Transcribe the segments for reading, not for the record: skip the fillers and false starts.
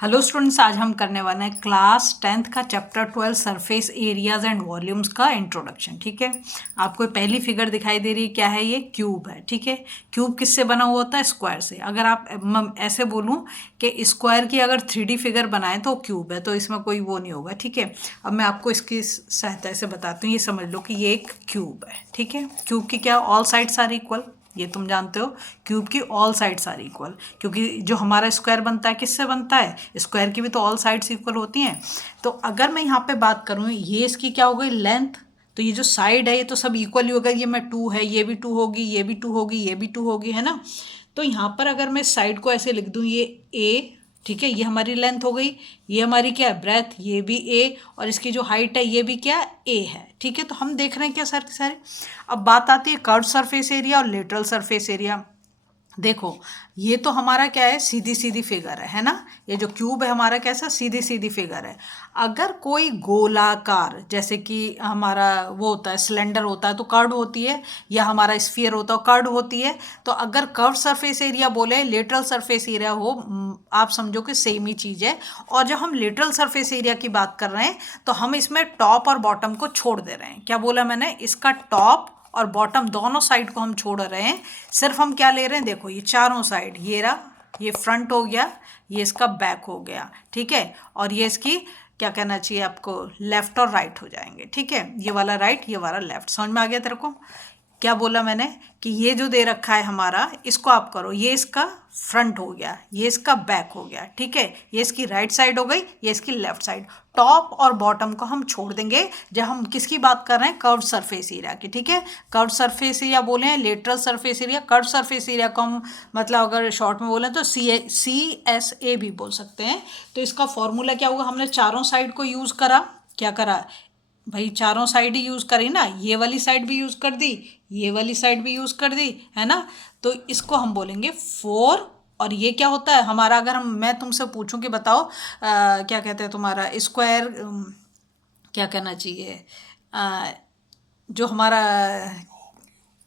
Hello students, आज हम करने वाले हैं क्लास 10th का chapter 12 surface areas and volumes का इंट्रोडक्शन। ठीक है, आपको पहली फिगर दिखाई दे रही है, क्या है ये? क्यूब है। ठीक है, क्यूब किससे बना हुआ होता है? स्क्वायर से। अगर आप ऐसे बोलूं कि स्क्वायर की अगर 3D फिगर बनाएं तो क्यूब है, तो इसमें कोई वो नहीं होगा। ठीक है, अब मैं आपको इसकी सहायता से बताती हूँ। ये समझ लो कि ये एक क्यूब है। ठीक है, क्यूब की क्या ऑल साइड्स आर इक्वल, ये तुम जानते हो। क्यूब की ऑल साइड्स आर इक्वल, क्योंकि जो हमारा स्क्वायर बनता है किससे बनता है? स्क्वायर की भी तो ऑल साइड्स इक्वल होती हैं। तो अगर मैं यहाँ पे बात करूँ, ये इसकी क्या हो गई? लेंथ। तो ये जो साइड है ये तो सब इक्वल ही होगा। ये मैं 2 है, ये भी 2 होगी, ये भी 2 होगी, ये भी 2 होगी, है ना। तो यहाँ पर अगर मैं साइड को ऐसे लिख दूँ, ये ए, ठीक है, ये हमारी लेंथ हो गई। ये हमारी क्या है? ब्रेथ। ये भी ए, और इसकी जो हाइट है ये भी क्या ए है। ठीक है, तो हम देख रहे हैं क्या सर सारे। अब बात आती है कर्व सरफेस एरिया और लेटरल सरफेस एरिया। देखो, ये तो हमारा क्या है? सीधी सीधी फिगर है ना। ये जो क्यूब है हमारा कैसा? सीधी सीधी फिगर है। अगर कोई गोलाकार, जैसे कि हमारा वो होता है सिलेंडर होता है तो कर्व होती है, या हमारा स्फीयर होता है कर्व होती है। तो अगर कर्व सरफेस एरिया बोले, लेटरल सरफेस एरिया हो, आप समझो कि सेम ही चीज़ है। और जब हम लेटरल सरफेस एरिया की बात कर रहे हैं तो हम इसमें टॉप और बॉटम को छोड़ दे रहे हैं। क्या बोला मैंने? इसका टॉप और बॉटम दोनों साइड को हम छोड़ रहे हैं। सिर्फ हम क्या ले रहे हैं? देखो, ये चारों साइड, ये रहा, ये फ्रंट हो गया, ये इसका बैक हो गया। ठीक है, और ये इसकी क्या कहना चाहिए आपको? लेफ्ट और राइट हो जाएंगे। ठीक है, ये वाला राइट, ये वाला लेफ्ट। समझ में आ गया तेरे को? क्या बोला मैंने कि ये जो दे रखा है हमारा, इसको आप करो, ये इसका फ्रंट हो गया, ये इसका बैक हो गया। ठीक है, ये इसकी राइट साइड हो गई, ये इसकी लेफ्ट साइड। टॉप और बॉटम को हम छोड़ देंगे जब हम किसकी बात कर रहे हैं? कर्व सरफेस एरिया की। ठीक है, कर्व सरफेस एरिया बोले हैं, lateral surface area. Curve surface area को हम मतलब अगर शॉर्ट में बोले तो CSA भी बोल सकते हैं। तो इसका फॉर्मूला क्या होगा? हमने चारों साइड को यूज़ करा। क्या करा भाई? चारों साइड ही यूज़ करी ना। ये वाली साइड भी यूज़ कर दी, ये वाली साइड भी यूज़ कर दी, है ना। तो इसको हम बोलेंगे 4। और ये क्या होता है हमारा? अगर मैं तुमसे पूछूं कि बताओ क्या कहते हैं तुम्हारा स्क्वायर, क्या कहना चाहिए, अ, जो हमारा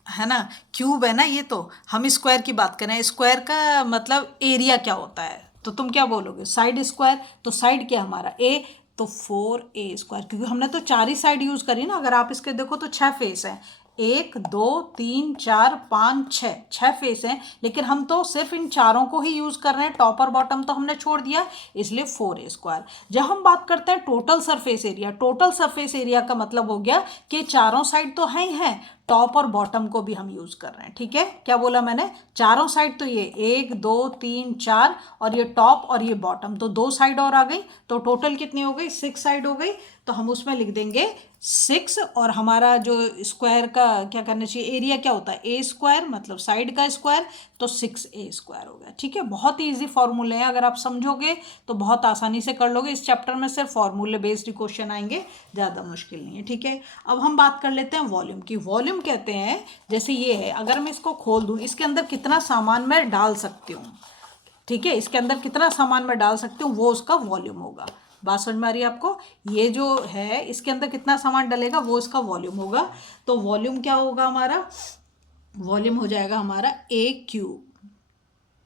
है ना क्यूब है ना, ये तो हम स्क्वायर की बात करें, स्क्वायर का मतलब एरिया क्या होता है? तो तुम क्या बोलोगे? Side square. तो साइड क्या हमारा? ए। तो 4A², क्योंकि हमने तो 4 ही साइड यूज करी ना। अगर आप इसके देखो तो 6 फेस हैं, 1 2 3 4 5 6, 6 फेस हैं। लेकिन हम तो सिर्फ इन चारों को ही यूज कर रहे हैं, टॉप और बॉटम तो हमने छोड़ दिया, इसलिए 4A²। जब हम बात करते हैं total surface area, total surface area का मतलब हो गया कि चारों साइड तो हैं ही हैं, टॉप और बॉटम को भी हम यूज कर रहे हैं। ठीक है, क्या बोला मैंने? चारों साइड तो ये 1 2 3 4, और ये टॉप और ये बॉटम, तो 2 साइड और आ गई। तो टोटल कितनी हो गई? 6 साइड हो गई। तो हम उसमें लिख देंगे 6। और हमारा जो स्क्वायर का क्या करना चाहिए? एरिया क्या होता है? A², मतलब साइड का स्क्वायर। तो 6A² हो गया। ठीक है, बहुत ही ईजी फॉर्मूले हैं, अगर आप समझोगे तो बहुत आसानी से कर लोगे। इस चैप्टर में सिर्फ फॉर्मूले बेस्ड क्वेश्चन आएंगे, ज़्यादा मुश्किल नहीं है। ठीक है, अब हम बात कर लेते हैं वॉल्यूम की। वॉल्यूम कहते हैं, जैसे ये है, अगर मैं इसको खोल दूँ, इसके अंदर कितना सामान मैं डाल सकती हूँ। ठीक है, इसके अंदर कितना सामान मैं डाल सकती हूँ, वो उसका वॉल्यूम होगा। बात समझ में आ रही है आपको? ये जो है इसके अंदर कितना सामान डलेगा वो इसका वॉल्यूम होगा। तो वॉल्यूम क्या होगा हमारा? वॉल्यूम हो जाएगा हमारा A³।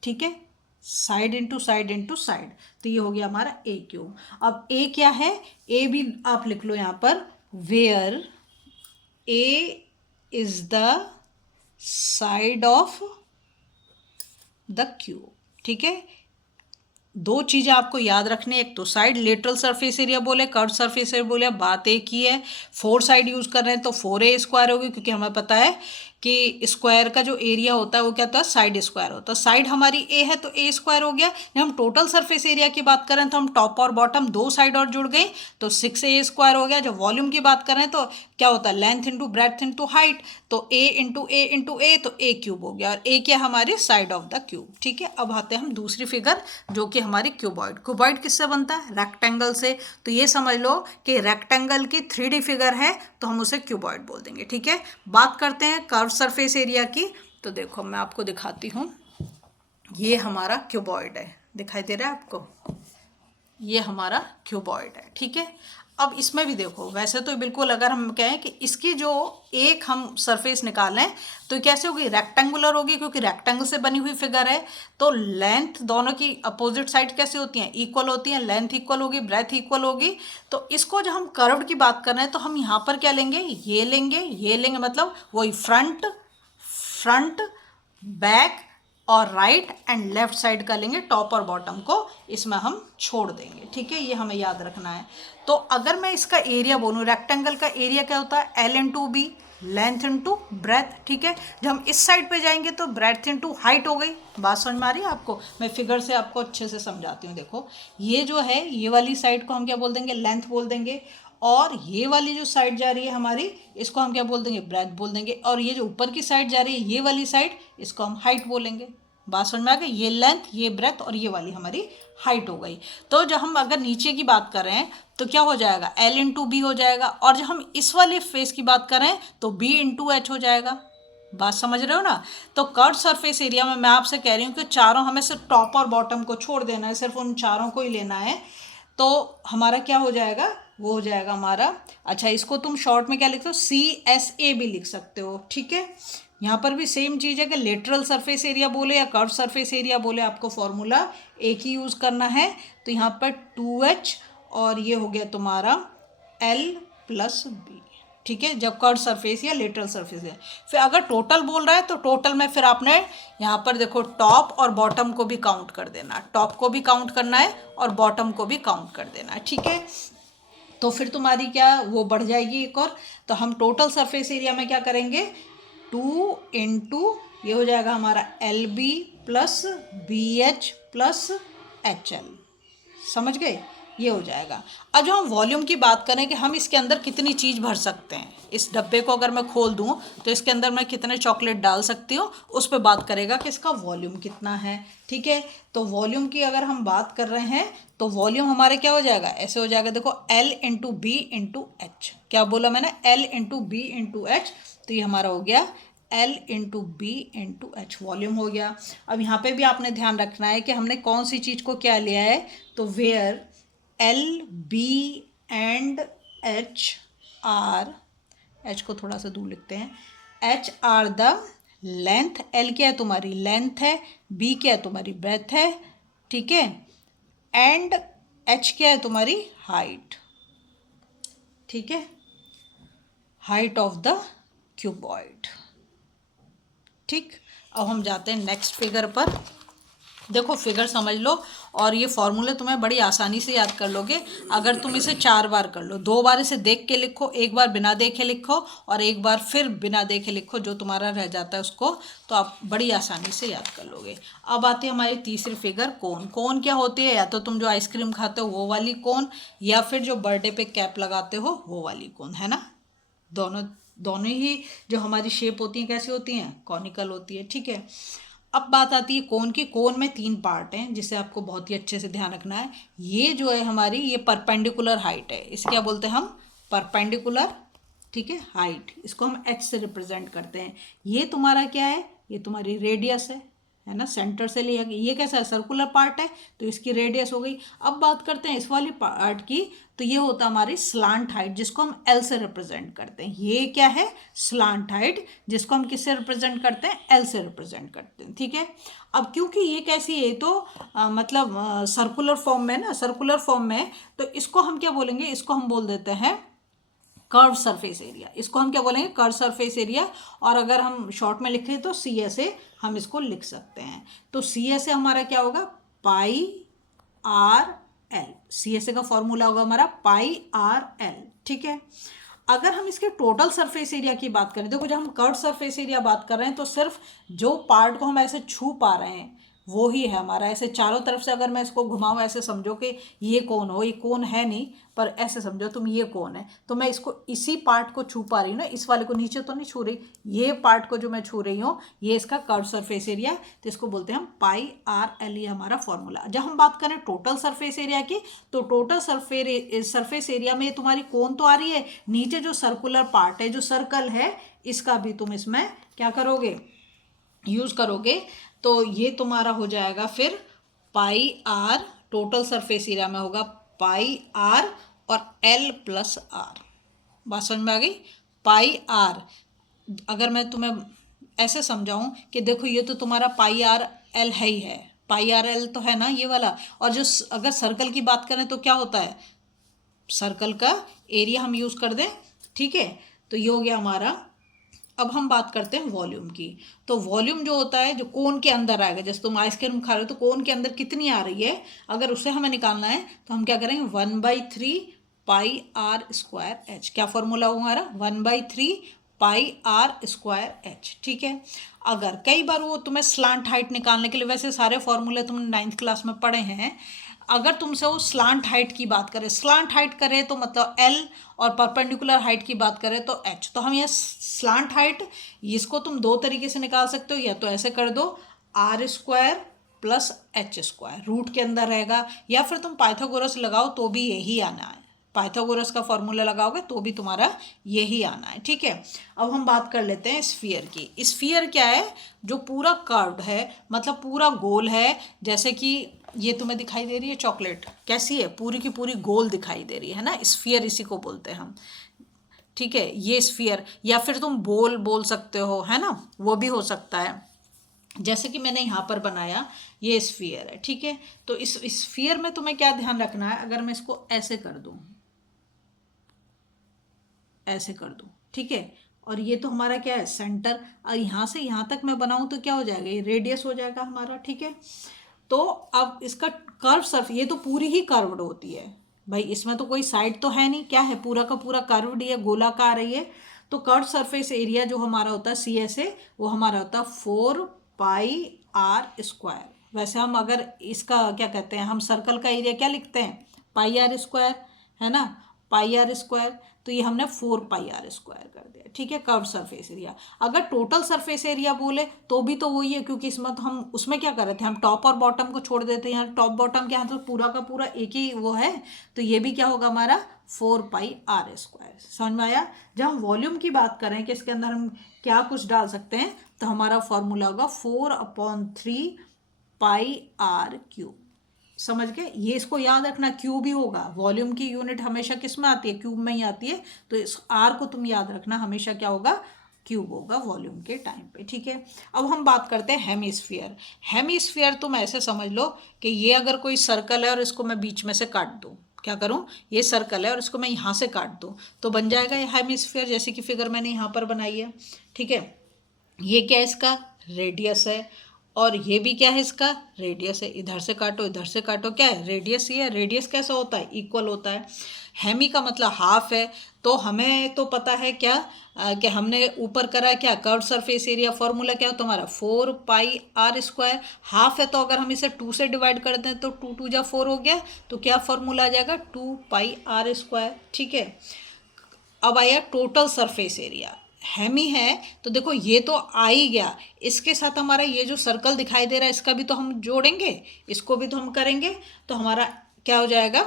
ठीक है, side into side into side, तो ये हो गया हमारा A³। अब A क्या है? A भी आप लिख लो यहाँ पर, where A is the side of the cube. ठीक है, दो चीज़ें आपको याद रखनी है, एक तो साइड, लेटरल सरफेस एरिया बोले, कर्व सरफेस एरिया बोले, बात एक ही है। 4 साइड यूज़ कर रहे हैं तो 4A² होगी, क्योंकि हमें पता है कि स्क्वायर का जो एरिया होता है वो क्या होता है? साइड स्क्वायर होता है। साइड हमारी A है तो A² हो गया। जब हम टोटल सरफेस एरिया की बात करें तो हम टॉप और बॉटम 2 साइड और जुड़ गई, तो 6A² हो गया। जब वॉल्यूम की बात करें तो क्या होता है? Length into breath into height, तो A इंटू ए इंटू ए, तो A³ हो गया। और A क्या हमारी? Side of the cube. ठीक है, अब आते हैं हम दूसरी फिगर, जो कि हमारी क्यूबॉइड। क्यूबॉइड किससे बनता है? रेक्टेंगल से। तो ये समझ लो कि रेक्टेंगल की 3D फिगर है तो हम उसे क्यूबॉइड बोल देंगे। ठीक है, बात करते हैं कर्व सरफेस एरिया की। तो देखो मैं आपको दिखाती हूँ, ये हमारा क्यूबॉइड है, दिखाई दे रहा है आपको? ये हमारा क्यूबॉइड है। ठीक है, अब इसमें भी देखो, वैसे तो बिल्कुल अगर हम कहें कि इसकी जो एक हम सरफेस निकालें तो कैसे होगी, रेक्टेंगुलर होगी, क्योंकि रेक्टेंगल से बनी हुई फिगर है। तो लेंथ दोनों की अपोजिट साइड कैसे होती हैं, इक्वल होती हैं, लेंथ इक्वल होगी, ब्रेथ इक्वल होगी। तो इसको जब हम कर्व्ड की बात कर रहे हैं तो हम यहाँ पर क्या लेंगे, ये लेंगे, ये लेंगे, मतलब वही फ्रंट, फ्रंट, बैक और राइट एंड लेफ्ट साइड का लेंगे, टॉप और बॉटम को इसमें हम छोड़ देंगे। ठीक है, ये हमें याद रखना है। तो अगर मैं इसका एरिया बोलूँ, रेक्टेंगल का एरिया क्या होता है, L into B, length into breadth. ठीक है, जब हम इस साइड पे जाएंगे तो ब्रेथ इंटू हाइट हो गई। बात समझ में आ रही है आपको, मैं फिगर से आपको अच्छे से समझाती हूँ। देखो, ये जो है, ये वाली साइड को हम क्या बोल देंगे, लेंथ बोल देंगे, और ये वाली जो साइड जा रही है हमारी, इसको हम क्या बोल देंगे, ब्रेथ बोल देंगे, और ये जो ऊपर की साइड जा रही है, ये वाली साइड, इसको हम हाइट बोलेंगे। बात समझ में आ गई, ये लेंथ, ये ब्रेथ और ये वाली हमारी हाइट हो गई। तो जब हम अगर नीचे की बात करें तो क्या हो जाएगा, एल इंटू बी हो जाएगा, और जब हम इस वाले फेस की बात करें तो बी इंटू एच हो जाएगा। बात समझ रहे हो ना। तो कर्व सरफेस एरिया में मैं आपसे कह रही हूँ कि चारों हमें सिर्फ टॉप और बॉटम को छोड़ देना है, सिर्फ उन चारों को ही लेना है। तो हमारा क्या हो जाएगा, वो हो जाएगा हमारा, अच्छा इसको तुम शॉर्ट में क्या लिखते हो, CSA भी लिख सकते हो। ठीक है, यहाँ पर भी सेम चीज़ है कि लेटरल सरफेस एरिया बोले या कर्व सरफेस एरिया बोले, आपको फॉर्मूला एक ही यूज़ करना है। तो यहाँ पर 2H और ये हो गया तुम्हारा L प्लस B। ठीक है, जब कर्व सरफेस या लेटरल सरफेस है। फिर अगर टोटल बोल रहा है तो टोटल में फिर आपने यहाँ पर देखो टॉप और बॉटम को भी काउंट कर देना, टॉप को भी काउंट करना है और बॉटम को भी काउंट कर देना है। ठीक है, तो फिर तुम्हारी क्या वो बढ़ जाएगी एक और। तो हम टोटल सरफेस एरिया में क्या करेंगे, 2 इंटू ये हो जाएगा हमारा LB plus BH plus HL। समझ गए, ये हो जाएगा। अब जो हम वॉल्यूम की बात करें कि हम इसके अंदर कितनी चीज़ भर सकते हैं, इस डब्बे को अगर मैं खोल दूं तो इसके अंदर मैं कितने चॉकलेट डाल सकती हूँ, उस पर बात करेगा कि इसका वॉल्यूम कितना है। ठीक है, तो वॉल्यूम की अगर हम बात कर रहे हैं तो वॉल्यूम हमारे क्या हो जाएगा, ऐसे हो जाएगा, देखो L into B into H. क्या बोला मैंने, L into B into H. तो ये हमारा हो गया L into B into H, volume हो गया। अब यहाँ पे भी आपने ध्यान रखना है कि हमने कौन सी चीज़ को क्या लिया है, तो where L, B and H are, H को थोड़ा सा दूर लिखते हैं, H are the length, L क्या है तुम्हारी लेंथ है, B क्या है तुम्हारी ब्रेथ है, ठीक है, एंड H क्या है तुम्हारी हाइट। ठीक है, हाइट ऑफ द क्यूबॉइड। ठीक, अब हम जाते हैं नेक्स्ट फिगर पर। देखो फिगर समझ लो, और ये फॉर्मूले तुम्हें बड़ी आसानी से याद कर लोगे अगर तुम इसे 4 बार कर लो। 2 बार इसे देख के लिखो, 1 बार बिना देखे लिखो, और 1 बार फिर बिना देखे लिखो, जो तुम्हारा रह जाता है उसको, तो आप बड़ी आसानी से याद कर लोगे। अब आती है हमारी तीसरी फिगर, कोन। कोन क्या होती है, या तो तुम जो आइसक्रीम खाते हो वो वाली कोन, या फिर जो बर्थडे पे कैप लगाते हो वो वाली कोन, है ना। दोनों दोनों ही जो हमारी शेप होती हैं कैसी होती हैं, कॉनिकल होती है। ठीक है, अब बात आती है कोन की। कोन में 3 पार्ट हैं जिसे आपको बहुत ही अच्छे से ध्यान रखना है। ये जो है हमारी, ये परपेंडिकुलर हाइट है, इसे क्या बोलते हैं हम, परपेंडिकुलर, ठीक है, हाइट, इसको हम H से रिप्रेजेंट करते हैं। ये तुम्हारा क्या है, ये तुम्हारी रेडियस है ना, सेंटर से लिया गया। ये कैसा है, सर्कुलर पार्ट है, तो इसकी रेडियस हो गई। अब बात करते हैं इस वाली पार्ट की, तो ये होता है हमारी स्लांट हाइट, जिसको हम L से रिप्रेजेंट करते हैं। ये क्या है, स्लांट हाइट, जिसको हम किससे रिप्रेजेंट करते हैं, L से रिप्रेजेंट करते हैं। ठीक है, अब क्योंकि ये कैसी है, तो मतलब सर्कुलर फॉर्म में ना, सर्कुलर फॉर्म में, तो इसको हम क्या बोलेंगे, इसको हम बोल देते हैं कर्व सरफेस एरिया। इसको हम क्या बोलेंगे, कर्व सरफेस एरिया। और अगर हम शॉर्ट में लिखें तो CSA हम इसको लिख सकते हैं। तो CSA हमारा क्या होगा, पाई आर एल। CSA का फॉर्मूला होगा हमारा पाई आर एल। ठीक है, अगर हम इसके टोटल सरफेस एरिया की बात करें, देखो जब हम कर्व सरफेस एरिया बात कर रहे हैं तो सिर्फ जो पार्ट को हम ऐसे छू पा रहे हैं वो ही है हमारा। ऐसे चारों तरफ से अगर मैं इसको घुमाऊँ, ऐसे समझो कि ये कौन हो, ये कौन है नहीं, पर ऐसे समझो तुम ये कौन है, तो मैं इसको इसी पार्ट को छू पा रही हूँ ना, इस वाले को नीचे तो नहीं छू रही, ये पार्ट को जो मैं छू रही हूँ ये इसका कर्व सरफेस एरिया, तो इसको बोलते हैं हम पाई आर एल, ये हमारा फॉर्मूला। जब हम बात करें टोटल सरफेस एरिया की, तो टोटल सरफेस एरिया में तुम्हारी कौन तो आ रही है, नीचे जो सर्कुलर पार्ट है, जो सर्कल है, इसका भी तुम इसमें क्या करोगे, यूज़ करोगे। तो ये तुम्हारा हो जाएगा फिर पाई आर, टोटल सरफेस एरिया में होगा पाई आर, और एल प्लस आर। बात समझ में आ गई? पाई आर, अगर मैं तुम्हें ऐसे समझाऊं कि देखो ये तो तुम्हारा पाई आर एल है ही है, पाई आर एल तो है ना ये वाला। और जो अगर सर्कल की बात करें तो क्या होता है, सर्कल का एरिया हम यूज़ कर दें, ठीक है। तो ये हो गया हमारा। अब हम बात करते हैं वॉल्यूम की। तो वॉल्यूम जो होता है जो कोन के अंदर आएगा, जैसे तुम आइसक्रीम खा रहे हो तो कोन के अंदर कितनी आ रही है, अगर उसे हमें निकालना है तो हम क्या करेंगे, 1/3 पाई आर स्क्वायर एच। क्या फॉर्मूला हुआ हमारा, 1/3 पाई आर स्क्वायर एच, ठीक है। अगर कई बार वो तुम्हें स्लांट हाइट निकालने के लिए, वैसे सारे फॉर्मूले तुमने 9th क्लास में पढ़े हैं, अगर तुमसे वो स्लांट हाइट की बात करें, स्लांट हाइट करें तो मतलब एल, और परपेंडिकुलर हाइट की बात करें तो एच। तो हम ये स्लांट हाइट, इसको तुम दो तरीके से निकाल सकते हो, या तो ऐसे कर दो R square plus H square, root के अंदर रहेगा, या फिर तुम पाइथागोरस लगाओ तो भी यही आना है, पाइथागोरस का फॉर्मूला लगाओगे तो भी तुम्हारा यही आना है, ठीक है। अब हम बात कर लेते हैं स्फीयर की। स्फीयर क्या है, जो पूरा कर्व्ड है, मतलब पूरा गोल है। जैसे कि ये तुम्हें दिखाई दे रही है चॉकलेट, कैसी है, पूरी की पूरी गोल दिखाई दे रही है ना, स्फीयर इसी को बोलते हैं हम, ठीक है। ये स्फीयर, या फिर तुम बोल बोल सकते हो, है ना, वो भी हो सकता है। जैसे कि मैंने यहाँ पर बनाया, ये स्फीयर है, ठीक है। तो इस स्फीयर में तुम्हें क्या ध्यान रखना है, अगर मैं इसको ऐसे कर दूँ, ऐसे कर दूँ, ठीक है, और ये तो हमारा क्या है, सेंटर, और यहाँ से यहाँ तक मैं बनाऊँ तो क्या हो जाएगा, ये रेडियस हो जाएगा हमारा, ठीक है। तो अब इसका कर्व सर्फ, ये तो पूरी ही कर्व्ड होती है भाई, इसमें तो कोई साइड तो है नहीं, क्या है, पूरा का पूरा कर्व्ड ही है, गोलाकार है ये। तो कर्व सरफेस एरिया जो हमारा होता है सी एस ए, वो हमारा होता है 4 पाई आर स्क्वायर। वैसे हम अगर इसका क्या कहते हैं, हम सर्कल का एरिया क्या लिखते हैं, पाई आर स्क्वायर, है ना, पाई आर स्क्वायर। तो ये हमने 4 पाई आर स्क्वायर कर दिया, ठीक है, कर्व सरफेस एरिया। अगर टोटल सरफेस एरिया बोले तो भी तो वही है, क्योंकि इसमें तो हम उसमें क्या कर रहे थे, हम टॉप और बॉटम को छोड़ देते हैं, यहाँ टॉप बॉटम क्या है, तो पूरा का पूरा एक ही वो है। तो ये भी क्या होगा हमारा 4 पाई आर स्क्वायर। समझ में आया? जब हम वॉल्यूम की बात करें कि इसके अंदर हम क्या कुछ डाल सकते हैं, तो हमारा फॉर्मूला होगा 4/3 पाई आर क्यूब। समझ गए? ये इसको याद रखना, क्यूब ही होगा, वॉल्यूम की यूनिट हमेशा किस में आती है, क्यूब में ही आती है। तो इस आर को तुम याद रखना, हमेशा क्या होगा, क्यूब होगा वॉल्यूम के टाइम पे, ठीक है। अब हम बात करते हैं हेमिस्फीयर। हेमिस्फीयर तुम ऐसे समझ लो कि ये अगर कोई सर्कल है और इसको मैं बीच में से काट दूँ, क्या करूँ, ये सर्कल है और इसको मैं यहाँ से काट दूँ तो बन जाएगा ये हेमिस्फीयर, जैसे कि फिगर मैंने यहाँ पर बनाई है, ठीक है। ये क्या है, इसका रेडियस है, और ये भी क्या है, इसका रेडियस है। इधर से काटो इधर से काटो, क्या है, रेडियस ही है। रेडियस कैसा होता है, इक्वल होता है। हेमी का मतलब हाफ है। तो हमें तो पता है क्या, कि हमने ऊपर करा है क्या, कर्व सरफेस एरिया, फॉर्मूला क्या हो तुम्हारा 4 पाई आर स्क्वायर। हाफ है तो अगर हम इसे 2 से डिवाइड कर दें तो 2 2 जा 4 हो गया, तो क्या फॉर्मूला आ जाएगा 2 पाई आर स्क्वायर, ठीक है। अब आया टोटल सरफेस एरिया, हेमी है तो देखो ये तो आ ही गया, इसके साथ हमारा ये जो सर्कल दिखाई दे रहा है इसका भी तो हम जोड़ेंगे, इसको भी तो हम करेंगे। तो हमारा क्या हो जाएगा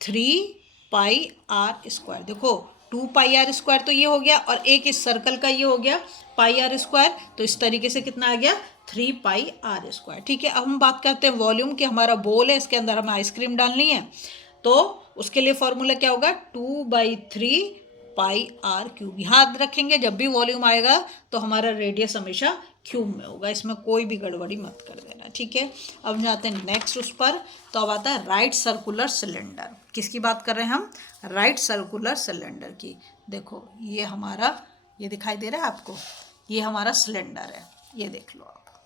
3 पाई आर स्क्वायर। देखो 2 पाई आर स्क्वायर तो ये हो गया, और एक इस सर्कल का ये हो गया पाई आर स्क्वायर। तो इस तरीके से कितना आ गया 3 पाई आर स्क्वायर, ठीक है। अब हम बात करते हैं वॉल्यूम की। हमारा बोल है, इसके अंदर हमें आइसक्रीम डालनी है, तो उसके लिए फॉर्मूला क्या होगा 2/3 पाई आर क्यूब। याद रखेंगे जब भी वॉल्यूम आएगा तो हमारा रेडियस हमेशा क्यूब में होगा, इसमें कोई भी गड़बड़ी मत कर देना, ठीक है। अब जाते हैं नेक्स्ट उस पर। तो अब आता है राइट सर्कुलर सिलेंडर। किसकी बात कर रहे हैं हम, राइट सर्कुलर सिलेंडर की। देखो ये हमारा, ये दिखाई दे रहा है आपको, ये हमारा सिलेंडर है, ये देख लो आप,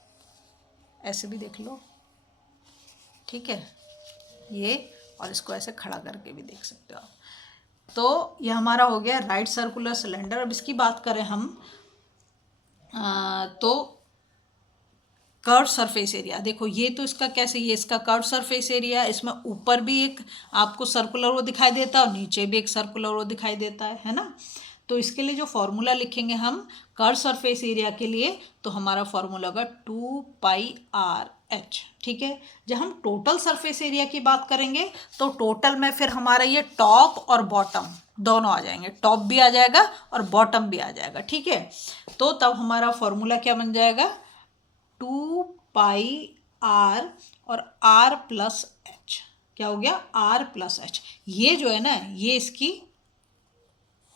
ऐसे भी देख लो, ठीक है, ये, और इसको ऐसे खड़ा करके भी देख सकते हो आप। तो ये हमारा हो गया राइट सर्कुलर सिलेंडर। अब इसकी बात करें हम, तो कर्व सरफेस एरिया, देखो ये तो इसका कैसे, ये इसका कर्व सरफेस एरिया, इसमें ऊपर भी एक आपको सर्कुलर वो दिखाई देता है और नीचे भी एक सर्कुलर वो दिखाई देता है ना। तो इसके लिए जो फॉर्मूला लिखेंगे हम कर्व सरफेस एरिया के लिए, तो हमारा फॉर्मूला होगा 2 पाई आर एच, ठीक है। जब हम टोटल सरफेस एरिया की बात करेंगे तो टोटल में फिर हमारा ये टॉप और बॉटम दोनों आ जाएंगे, टॉप भी आ जाएगा और बॉटम भी आ जाएगा, ठीक है। तो तब हमारा फॉर्मूला क्या बन जाएगा 2 पाई आर और आर प्लस एच। क्या हो गया r प्लस एच। ये जो है ना ये इसकी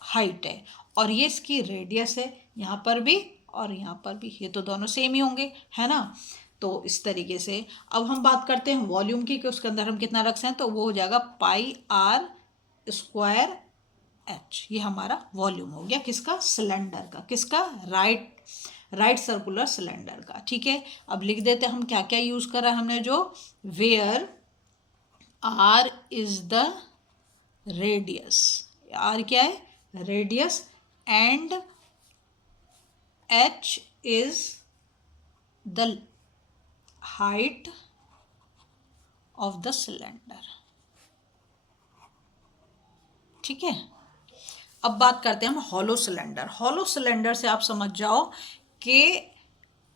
हाइट है और ये इसकी रेडियस है, यहाँ पर भी और यहाँ पर भी, ये तो दोनों सेम ही होंगे, है ना। तो इस तरीके से अब हम बात करते हैं वॉल्यूम की कि उसके अंदर हम कितना रख सकते हैं, तो वो हो जाएगा पाई आर स्क्वायर एच। ये हमारा वॉल्यूम हो गया किसका, सिलेंडर का, किसका, राइट सर्कुलर सिलेंडर का। ठीक है, अब लिख देते हैं हम क्या क्या यूज कर रहा है हमने, जो where R is the radius, R क्या है, radius, and H is the height of the cylinder. ठीक है, अब बात करते हैं हम हॉलो सिलेंडर। हॉलो सिलेंडर से आप समझ जाओ कि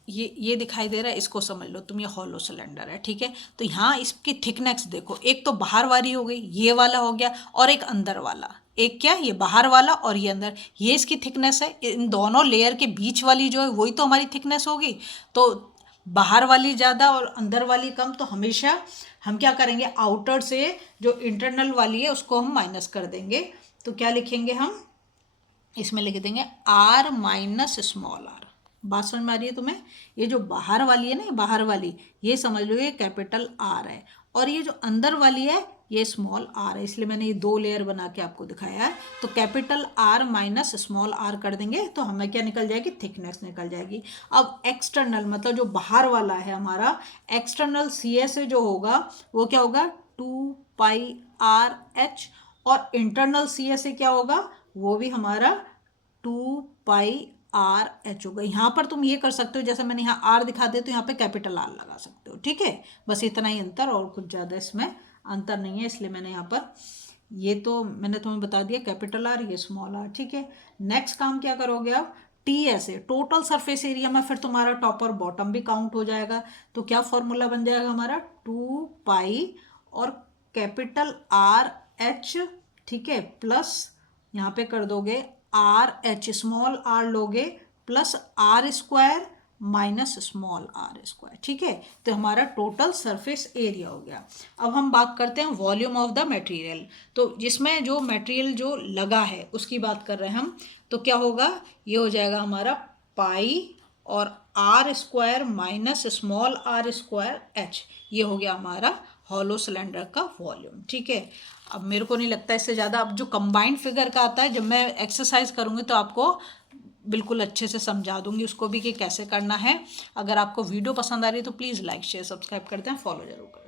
ये दिखाई दे रहा है, इसको समझ लो तुम, ये हॉलो सिलेंडर है। ठीक है, तो यहाँ इसकी थिकनेस देखो, एक तो बाहर वाली हो गई, ये वाला हो गया, और एक अंदर वाला, एक क्या, ये बाहर वाला और ये अंदर, ये इसकी थिकनेस है। इन दोनों लेयर के बीच वाली जो है वही तो हमारी थिकनेस होगी। तो बाहर वाली ज़्यादा और अंदर वाली कम, तो हमेशा हम क्या करेंगे, आउटर से जो इंटरनल वाली है उसको हम माइनस कर देंगे। तो क्या लिखेंगे हम, इसमें लिख देंगे r माइनस स्मॉल r। बात समझ में आ रही है तुम्हें, ये जो बाहर वाली है ना, बाहर वाली, ये समझ लो ये कैपिटल R है, और ये जो अंदर वाली है ये स्मॉल r है, इसलिए मैंने ये दो लेयर बना के आपको दिखाया है। तो capital R minus small r कर देंगे तो हमें क्या निकल जाएगी, थिकनेस निकल जाएगी। अब एक्सटर्नल मतलब जो बाहर वाला है हमारा, एक्सटर्नल CS जो होगा वो क्या होगा, 2 पाई R H, और इंटरनल CS क्या होगा, वो भी हमारा 2 पाई आर एच होगा। यहाँ पर तुम ये कर सकते हो, जैसे मैंने यहाँ आर दिखा दिया तो यहाँ पे कैपिटल आर लगा सकते हो। ठीक है, बस इतना ही अंतर, और कुछ ज़्यादा इसमें अंतर नहीं है, इसलिए मैंने यहाँ पर ये तो मैंने तुम्हें बता दिया, कैपिटल आर, ये स्मॉल आर। ठीक है, नेक्स्ट काम क्या करोगे आप, TS है, टोटल सरफेस एरिया में फिर तुम्हारा टॉप और बॉटम भी काउंट हो जाएगा। तो क्या फॉर्मूला बन जाएगा हमारा, 2 पाई और कैपिटल आर एच, ठीक है, प्लस यहाँ पे कर दोगे आर एच, स्मॉल आर लोगे, plus R square minus small R square. ठीक है, तो हमारा टोटल सरफेस एरिया हो गया। अब हम बात करते हैं वॉल्यूम ऑफ द मटेरियल। तो जिसमें जो मटेरियल जो लगा है उसकी बात कर रहे हैं हम, तो क्या होगा, ये हो जाएगा हमारा पाई और R square minus small R square H. ये हो गया हमारा हॉलो सिलेंडर का वॉल्यूम। ठीक है, अब मेरे को नहीं लगता इससे ज़्यादा, अब जो कंबाइंड फिगर का आता है जब मैं एक्सरसाइज करूँगी तो आपको बिल्कुल अच्छे से समझा दूंगी उसको भी कि कैसे करना है। अगर आपको वीडियो पसंद आ रही है तो प्लीज़ लाइक शेयर सब्सक्राइब करते हैं, फॉलो जरूर करें।